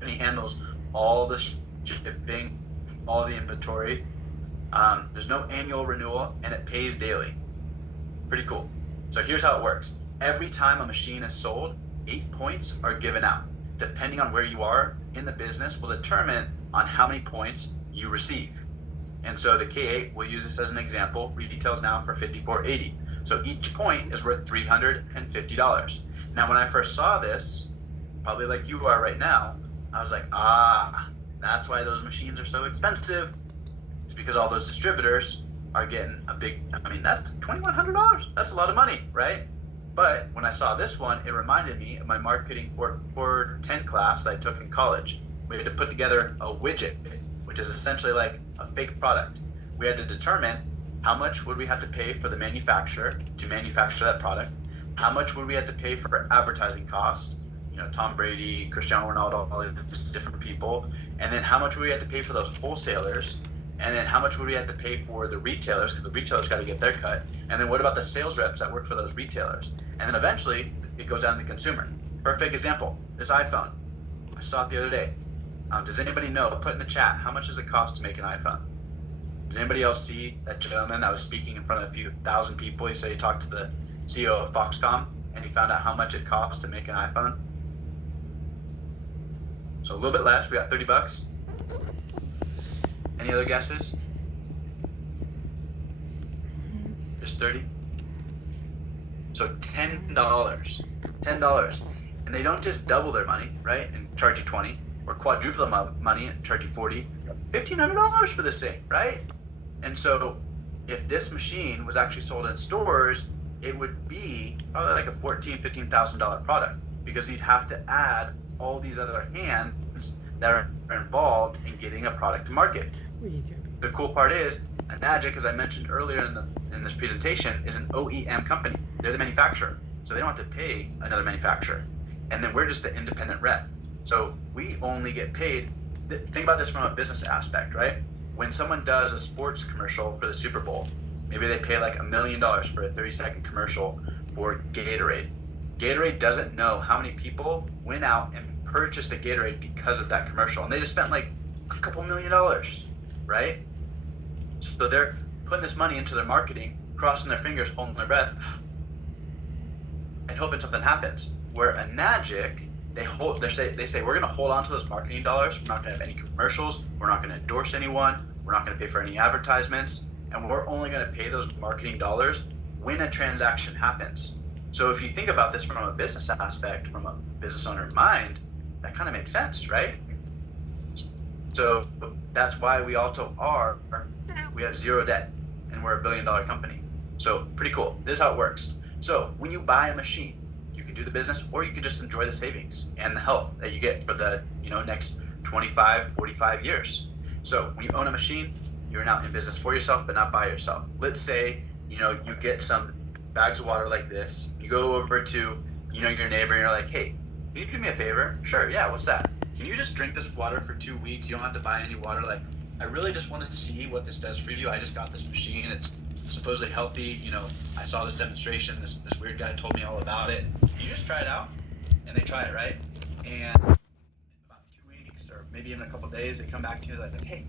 and he handles all the shipping, all the inventory. There's no annual renewal, and it pays daily. Pretty cool. So here's how it works. Every time a machine is sold, 8 points are given out. Depending on where you are in the business will determine on how many points you receive. And so the K8, we'll use this as an example, retails now for $54.80. So each point is worth $350. Now, when I first saw this, probably like you are right now, I was like, that's why those machines are so expensive. It's because all those distributors are getting a big, that's $2,100. That's a lot of money, right? But when I saw this one, it reminded me of my marketing 410 class that I took in college. We had to put together a widget, which is essentially like a fake product. We had to determine how much would we have to pay for the manufacturer to manufacture that product, how much would we have to pay for advertising costs, Tom Brady, Cristiano Ronaldo, all these different people, and then how much would we have to pay for those wholesalers, and then how much would we have to pay for the retailers, because the retailers got to get their cut, and then what about the sales reps that work for those retailers, and then eventually it goes down to the consumer. Perfect example, this iPhone. I saw it the other day. Does anybody know, put in the chat, how much does it cost to make an iPhone? Did anybody else see that gentleman that was speaking in front of a few thousand people? He said he talked to the CEO of Foxconn, and he found out how much it costs to make an iPhone. So a little bit less, we got $30. Any other guesses? Just 30? So $10. $10. And they don't just double their money, right, and charge you 20, or quadruple the money and charge you 40. $1,500 for this thing, right? And so if this machine was actually sold in stores, it would be probably like a $14,000, $15,000 product, because you'd have to add all these other hands that are involved in getting a product to market. The cool part is, Enagic, as I mentioned earlier in this presentation, is an OEM company. They're the manufacturer, so they don't have to pay another manufacturer. And then we're just the independent rep. So we only get paid. Think about this from a business aspect, right? When someone does a sports commercial for the Super Bowl, maybe they pay like $1 million for a 30-second commercial for Gatorade. Gatorade doesn't know how many people went out and purchased a Gatorade because of that commercial, and they just spent like a couple $1 million, right? So they're putting this money into their marketing, crossing their fingers, holding their breath, and hoping something happens. Where Enagic, they say we're going to hold on to those marketing dollars. We're not going to have any commercials. We're not going to endorse anyone. We're not going to pay for any advertisements, and we're only going to pay those marketing dollars when a transaction happens. So if you think about this from a business aspect, from a business owner mind, that kind of makes sense, right? So that's why we have zero debt, and we're $1 billion company. So pretty cool. This is how it works. So when you buy a machine, you can do the business, or you can just enjoy the savings and the health that you get for the next 25, 45 years. So when you own a machine, you're now in business for yourself, but not by yourself. Let's say you get some bags of water like this. You go over to your neighbor, and you're like, hey, can you do me a favor? Sure, yeah, what's that? Can you just drink this water for 2 weeks? You don't have to buy any water. Like, I really just want to see what this does for you. I just got this machine. It's supposedly healthy. I saw this demonstration. This weird guy told me all about it. Can you just try it out? And they try it, right? And in about 2 weeks, or maybe even a couple days, they come back to you like, hey,